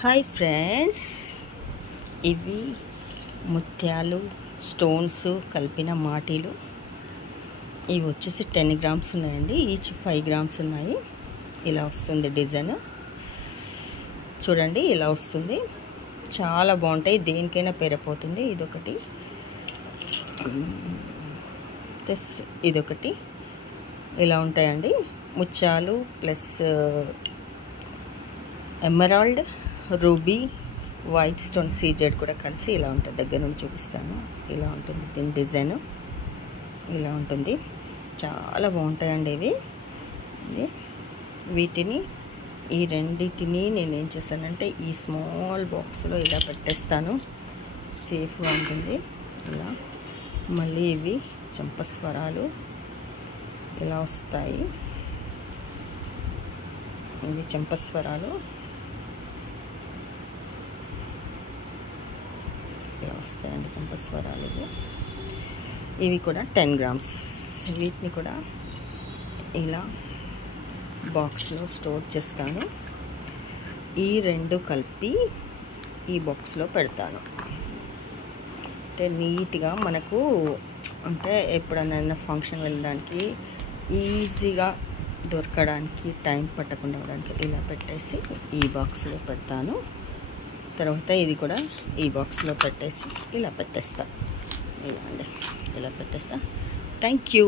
Hi friends, ఇవి ముత్యాలు stones కలిపిన మాటీలు. ఇవి వచ్చేసి 10 గ్రామ్స్ ఉన్నాయండి. ఈచ్ 5 గ్రామ్స్ ఉన్నాయి. ఇలా వస్తుంది డిజైన్. చూడండి, ఇలా వస్తుంది. చాలా బాగుంటాయి, దేనికైనా పేరైపోతుంది. ఇదొకటి, ఇదొకటి. ఇలా ఉంటాయండి ముత్యాలు plus emerald, ruby, white stone, CZ కూడా కలిసి ఇలా ఉంటుంది. దగ్గర నుండి చూపిస్తాను. ఇలా ఉంటుంది దీని డిజైన్. ఇలా ఉంటుంది, చాలా బాగుంటాయండి ఇవి. వీటిని ఈ రెండింటిని నేను ఏం చేస్తానంటే ఈ స్మాల్ బాక్స్లో ఇలా పెట్టేస్తాను. సేఫ్గా ఉంటుంది ఇలా. మళ్ళీ ఇవి చంపస్వరాలు ఇలా వస్తాయి. ఇవి చంపస్వరాలు ఇలా వస్తాయండి. చంపస్వరాలు ఇవి కూడా 10 గ్రామ్స్. వీటిని కూడా ఇలా బాక్స్లో స్టోర్ చేస్తాను. ఈ రెండు కలిపి ఈ బాక్స్లో పెడతాను. అంటే నీట్గా మనకు అంటే ఎప్పుడైనా ఫంక్షన్ వెళ్ళడానికి ఈజీగా దొరకడానికి, టైం పట్టకుండా ఉండడానికి ఇలా పెట్టేసి ఈ బాక్స్లో పెడతాను. తర్వాత ఇది కూడా ఈ బాక్స్లో పెట్టేసి ఇలా పెట్టేస్తా. ఇలా అండి, ఇలా పెట్టేస్తా. Thank you.